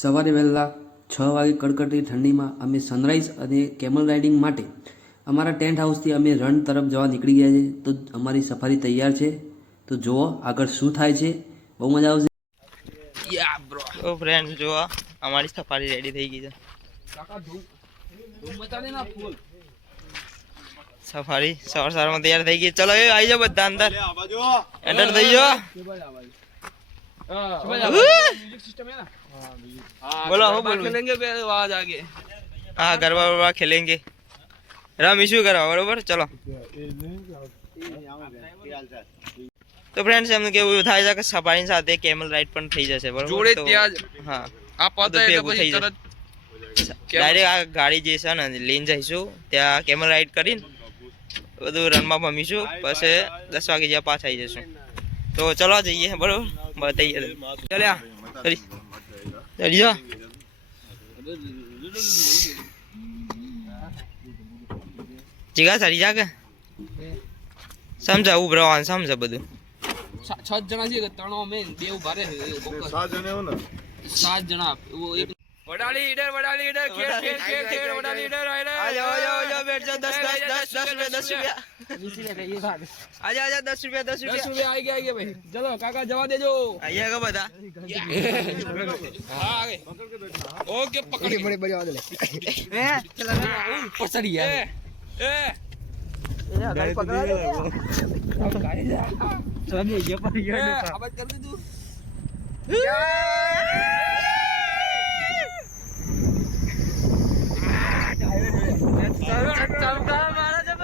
સવારે વહેલા 6 વાગે કડકડતી ઠંડીમાં અમે સનરાઈઝ અને કેમલ રાઇડિંગ માટે અમારા ટેન્ટ હાઉસથી અમે રણ તરફ જવા નીકળી ગયા છે. તો અમારી સફારી તૈયાર છે, તો જુઓ આગળ શું થાય છે. બહુ મજા આવશે. યા બ્રો. તો ફ્રેન્ડ જુઓ અમારી સફારી રેડી થઈ ગઈ છે. સફારી સવારમાં તૈયાર થઈ ગઈ. ચલો એ આવી જાઓ બધા અંદર એન્ટર થઈ જાઓ. बोलो हो बोलो खेलेंगे आवाज आगे. हाँ गरबा वरबा खेलेंगे. रमीशू गरबा बरोबर. चलो તો ફ્રેન્ડ્સ એમને કેવું થાય છે કે સફારી સાથે કેમલ રાઈડ પણ થઈ જશે બરોબર. જોડે ત્યાં જ હા આ પાતા એટલે પછી તરત ડાયરેક્ટ આ ગાડી જે છે ને લઈને જઈશું ત્યાં કેમલ રાઈડ કરીને બધું રનમાં ભમીશું. પછી 10 વાગે જ્યાં પાછા આવી જશું. તો ચલો જઈએ બરોબર. બતાઈએ ચલ્યા કરી ચલ્યો જીગા સરી જા કે સમજા ઉભ રહેવાનું સમજા બધું. 6 જણા છે, 3 અમે 2 ઉભા રહે. 7 જણા હો ને 7 જણા એક વડાલી ઈડર ખેડ વડાલી ઈડર આ જાઓ બેઠ જાઓ. 10 રૂપિયા આજા 10 રૂપિયા આવી ગયા ભાઈ. ચલો કાકા જવા દેજો. આયા કે બધા હા આગે ઓકે પકડી બड़ी आवाज ले पसड़ी यार ए गाड़ी पकड़ा दे अब गाड़ी जा सब ये पर गया आवाज कर दे तू चल मारा जब